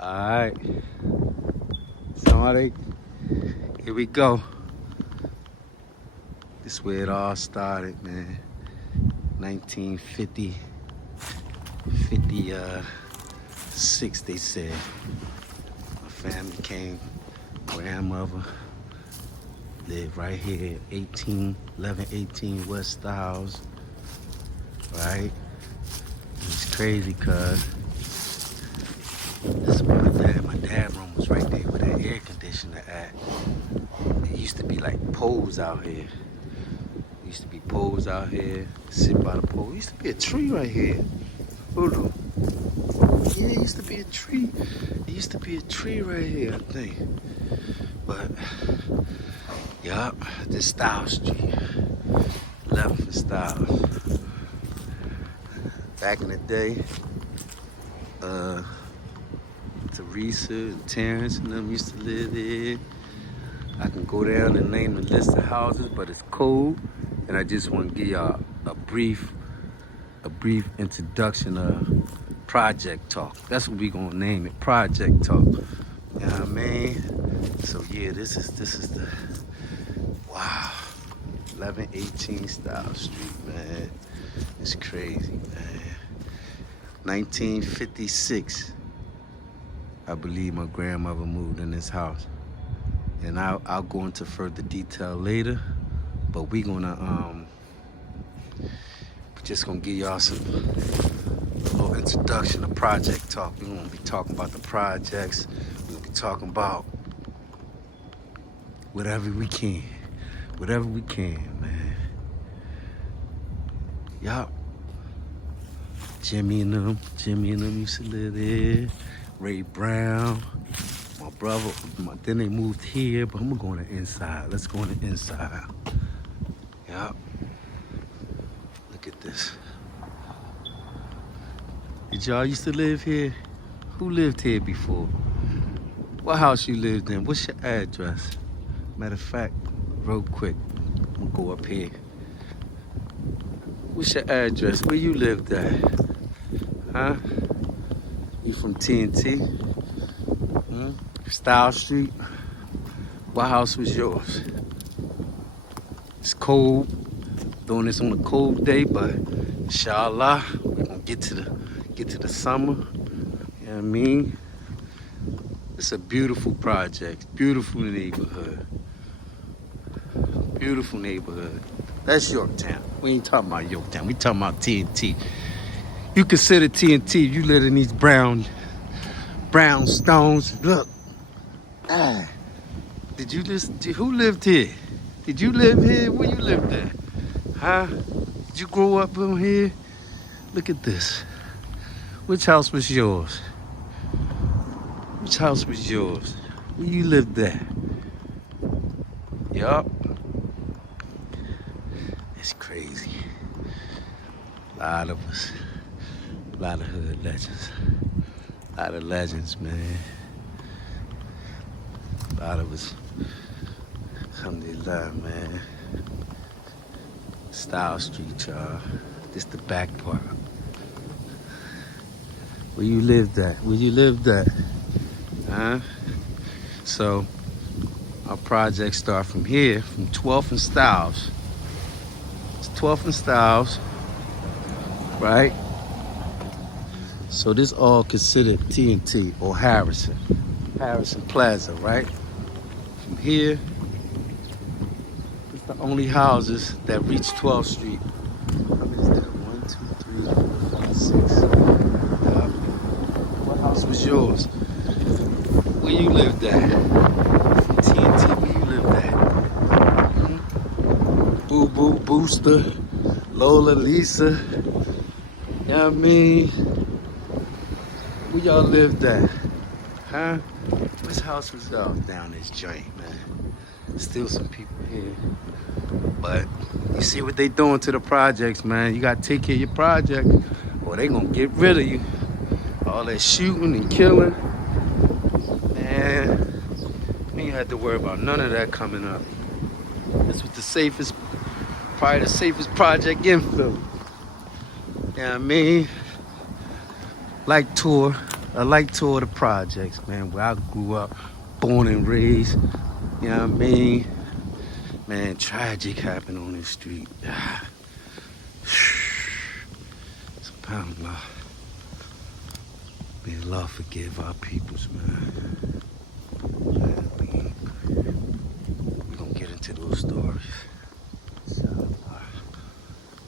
Alright, so here we go. This is where it all started, man. 1956, they said. My family came, grandmother lived right here, 1118 West Styles, right? It's crazy, cuz this is where my dad's room was right there with that air conditioner at. It used to be like poles out here. Used to be poles out here, sit by the pole. Used to be a tree right here. Hold on. Yeah, it used to be a tree. It used to be a tree right here, I think. But, yup, this Style Street. 11th Styles. Back in the day, Teresa and Terrence and them used to live there. I can go down and name the list of houses, but it's cold. And I just want to give y'all a brief introduction of Project Talk. That's what we gonna name it, Project Talk. You know what I mean? So yeah, this is the wow, 1118 Style Street, man. It's crazy, man. 1956, I believe my grandmother moved in this house, and I'll go into further detail later. But we just gonna give y'all a little introduction of Project Talk. We're gonna be talking about the projects. We're gonna be talking about whatever we can, man. Yup. Jimmy and them used to live there. Ray Brown, my brother. Then they moved here, but I'm gonna go on the inside. Let's go on the inside. Yup. Look at this. Did y'all used to live here? Who lived here before? What house you lived in? What's your address? Matter of fact, real quick, I'm gonna go up here. What's your address? Where you lived at? Huh? You from T.N.T? Style Street? What house was yours? It's cold. Doing this on a cold day, but inshallah, we're gonna get to the summer. You know what I mean? It's a beautiful project, beautiful neighborhood. Beautiful neighborhood. That's Yorktown. We ain't talking about Yorktown, we talking about T.N.T. You consider T.N.T, you live in these brown stones. Look. Who lived here? Did you live here? Where you lived at? Huh? Did you grow up on here? Look at this. Which house was yours? Which house was yours? Where you lived at? Yup. It's crazy. A lot of us. A lot of hood legends. A lot of legends, man. A lot of us. Alhamdulillah, man. Style Street, y'all. This the back part. Where you lived at? Where you lived at? Huh? So, our projects start from here, from 12th and Styles. It's 12th and Styles, right? So this all considered T.N.T. or Harrison Plaza, right? From here, it's the only houses that reach 12th Street. How many is that? 1, 2, 3, 4, 5, 6. What house was yours? Where you lived at? From T.N.T, where you lived at? Boo Boo, Booster, Lola, Lisa. You know what I mean? Where y'all lived at? Huh? Which house was y'all down this joint, man? Still some people here. But you see what they doing to the projects, man. You gotta take care of your project or they gonna get rid of you. All that shooting and killing. Man, we ain't had to worry about none of that coming up. This was probably the safest project in Philly. You know what I mean? Like tour, a light tour of the projects, man, where I grew up, born and raised. You know what I mean? Man, tragic happened on this street. SubhanAllah. May Allah forgive our peoples, man. We gonna get into those stories. Inshallah.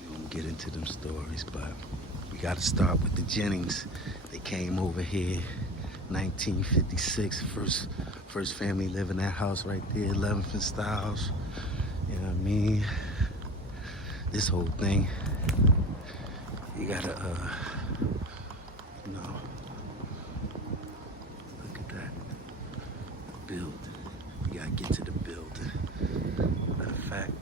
We gonna get into them stories, but we gotta start with the Jennings. They came over here, 1956. First family living in that house right there, 11th and Styles. You know what I mean? This whole thing, you gotta, you know, look at that building. You gotta get to the building. Matter of fact,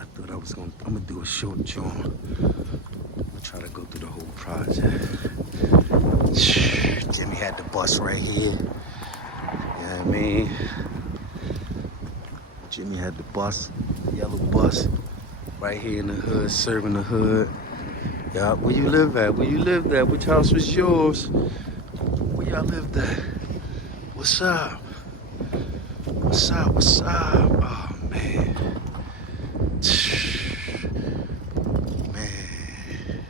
I thought I'm gonna do a short jaunt. I'm try to go through the whole project. Jimmy had the bus right here. You know what I mean? Jimmy had the bus, yellow bus, right here in the hood, serving the hood. Yeah, where you live at? Where you lived at? Which house was yours? Where y'all lived at? What's up? What's up? What's up? Oh, man. Man,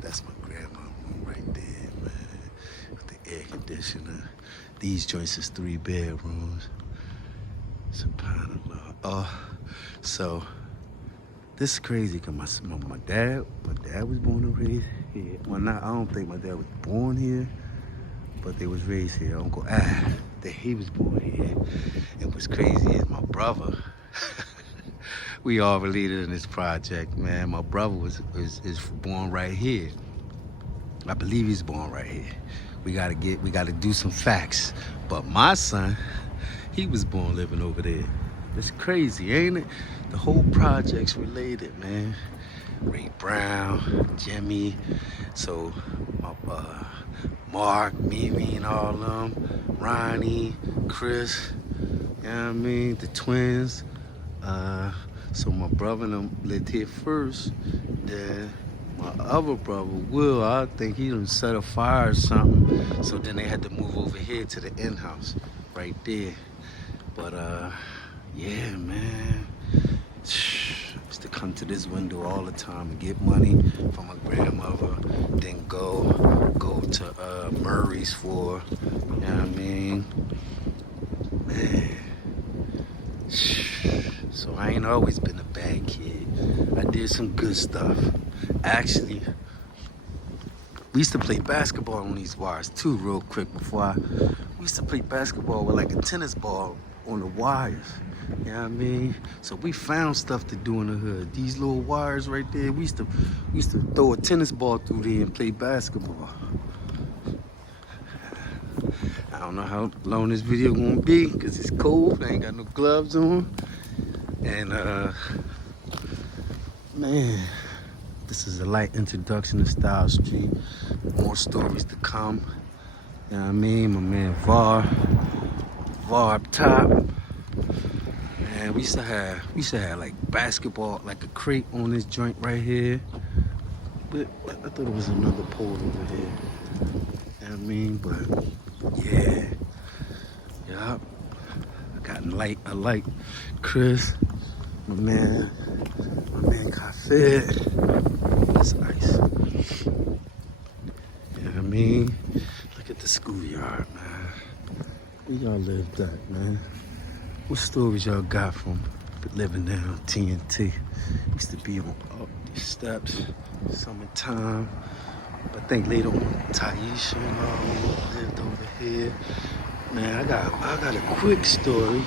that's my grandma room right there, man. With the air conditioner. These joints is 3 bedrooms. SubhanAllah. So this is crazy because my dad was born and raised here. Well, I don't think my dad was born here, but they was raised here. Uncle that he was born here. And what's crazy is my brother. We all related in this project, man. My brother is born right here. I believe he's born right here. We gotta do some facts. But my son, he was born living over there. It's crazy, ain't it? The whole project's related, man. Ray Brown, Jimmy, so Mark, Mimi, and all of them, Ronnie, Chris, you know what I mean? The twins. So my brother and them lived here first. Then my other brother, Will, I think he done set a fire or something. So then they had to move over here to the in-house, right there. But yeah, man. Used to come to this window all the time and get money from my grandmother. Then go to Murray's for, you know what I mean? Man. So I ain't always been a bad kid. I did some good stuff. Actually, we used to play basketball on these wires too, real quick before we used to play basketball with like a tennis ball on the wires. You know what I mean? So we found stuff to do in the hood. These little wires right there, we used to throw a tennis ball through there and play basketball. I don't know how long this video gonna be because it's cold. I ain't got no gloves on. And man, this is a light introduction to Style Street. More stories to come. You know what I mean? My man Var up top. Man, we used to have like basketball, like a crate on this joint right here. But I thought it was another pole over here. You know what I mean? But yeah. Yup. I got a light Chris. My man got fed. That's ice. You know what I mean? Look at the schoolyard, man. Where y'all lived at, man? What stories y'all got from living down T.N.T? Used to be on up these steps, summertime. But I think later on, Taisha and all lived over here. Man, I got a quick story.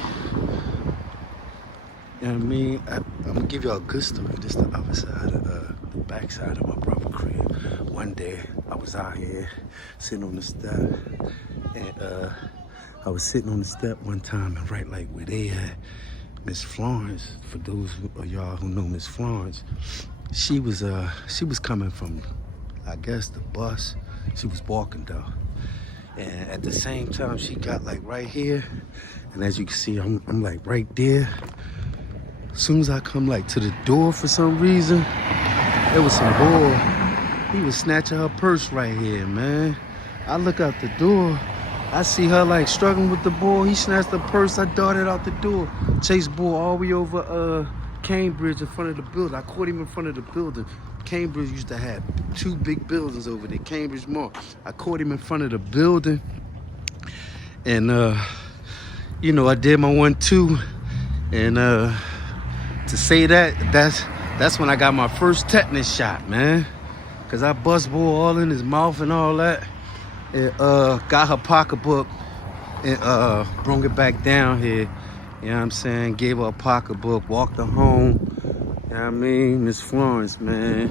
You know what I mean? I'm gonna give y'all a good story. This is the other side of the back side of my brother's crib. One day I was out here sitting on the step, and I was sitting on the step one time, and right like where they at, Miss Florence. For those of y'all who know Miss Florence, she was coming from, I guess, the bus. She was walking though. And at the same time, she got like right here. And as you can see, I'm like right there. As soon as I come like to the door for some reason, there was some boy. He was snatching her purse right here, man. I look out the door. I see her like struggling with the ball. He snatched the purse. I darted out the door. Chased ball all the way over Cambridge in front of the building. I caught him in front of the building. Cambridge used to have 2 big buildings over there, Cambridge Mall. I caught him in front of the building. And, you know, I did my 1-2. And to say that's when I got my first tetanus shot, man. Because I bust ball all in his mouth and all that. And got her pocketbook and brought it back down here. You know what I'm saying? Gave her a pocketbook, walked her home. You know what I mean? Miss Florence, man.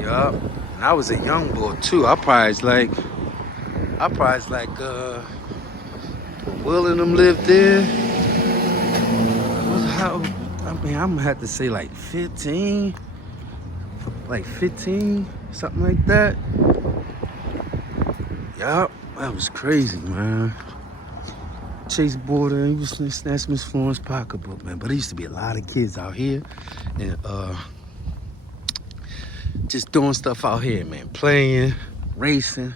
Yup. And I was a young boy too. I probably was like Will and them lived there. I mean, I'm gonna have to say like 15. Like 15, something like that. Yup, that was crazy, man. Chase Border, he was snatched Miss Florence pocketbook, man. But there used to be a lot of kids out here and just doing stuff out here, man. Playing, racing,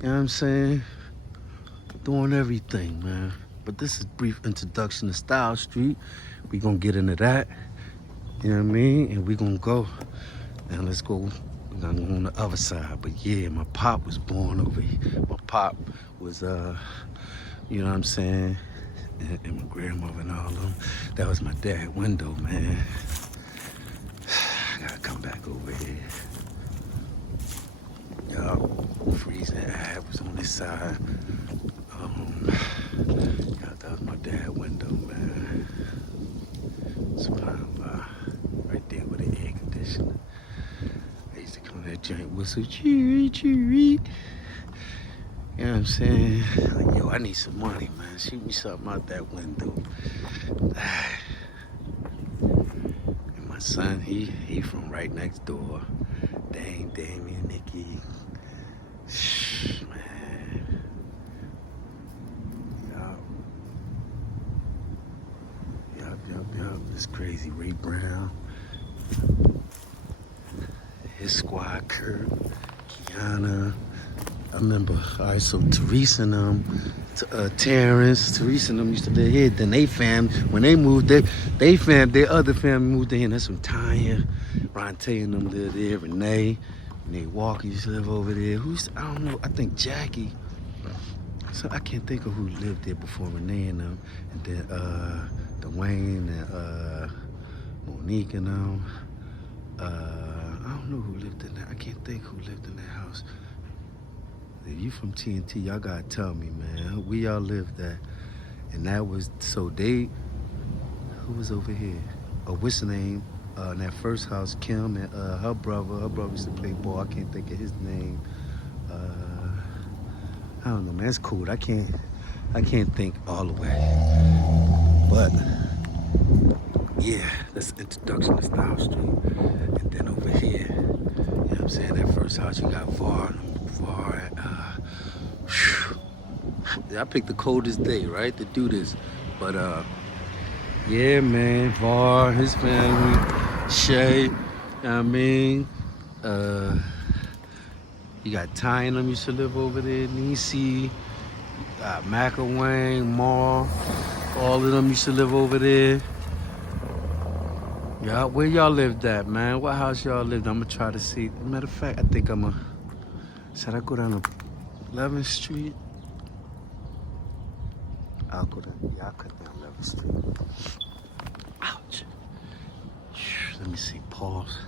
you know what I'm saying? Doing everything, man. But this is a brief introduction to Style Street. We gonna get into that, you know what I mean? And we gonna go, and let's go. We're gonna go on the other side. But yeah, my pop was born over here. My pop was, you know what I'm saying? And my grandmother and all of them. That was my dad's window, man. I gotta come back over here. Yup, freezing Ave was on this side. Yeah, that was my dad's window, man. SubhanAllah. Right there with the air conditioner. I used to come to that joint whistle, cheery, cheery. You know what I'm saying? Like, yo, I need some money, man. Shoot me something out that window. And my son, he from right next door. Dang, Damien, Nikki. Man. Yup. It's crazy. Ray Brown. His squad, Kurt, Kiana. I remember, all right, so Teresa and them, Terrence, Teresa and them used to live here. Then they when they moved, their other family moved in. That's from Tanya, Ronte and them lived there, Renee Walker used to live over there. I don't know, I think Jackie. So I can't think of who lived there before Renee and them. And then Dwayne and Monique and them. I don't know who lived in that. I can't think who lived in that house. If you from T.N.T, y'all gotta tell me, man. Where y'all lived at? And that was, so who was over here? Oh, what's the name? In that first house, Kim and her brother used to play ball. I can't think of his name. I don't know, man. It's cool. I can't think all the way. But yeah, that's the introduction to Style Street. And then over here, you know what I'm saying? That first house, you got VAR. I picked the coldest day, right, to do this. But yeah, man, VAR, his family, Shay, you know what I mean? You got Ty and them used to live over there, Nisi, McElwain, Mar, all of them used to live over there. Yeah, where y'all lived at, man? What house y'all lived? I'm gonna try to see. Matter of fact, I think should I go down to 11th Street? I'll go down, yeah, I'll cut down 11th Street. Ouch. Let me see, pause.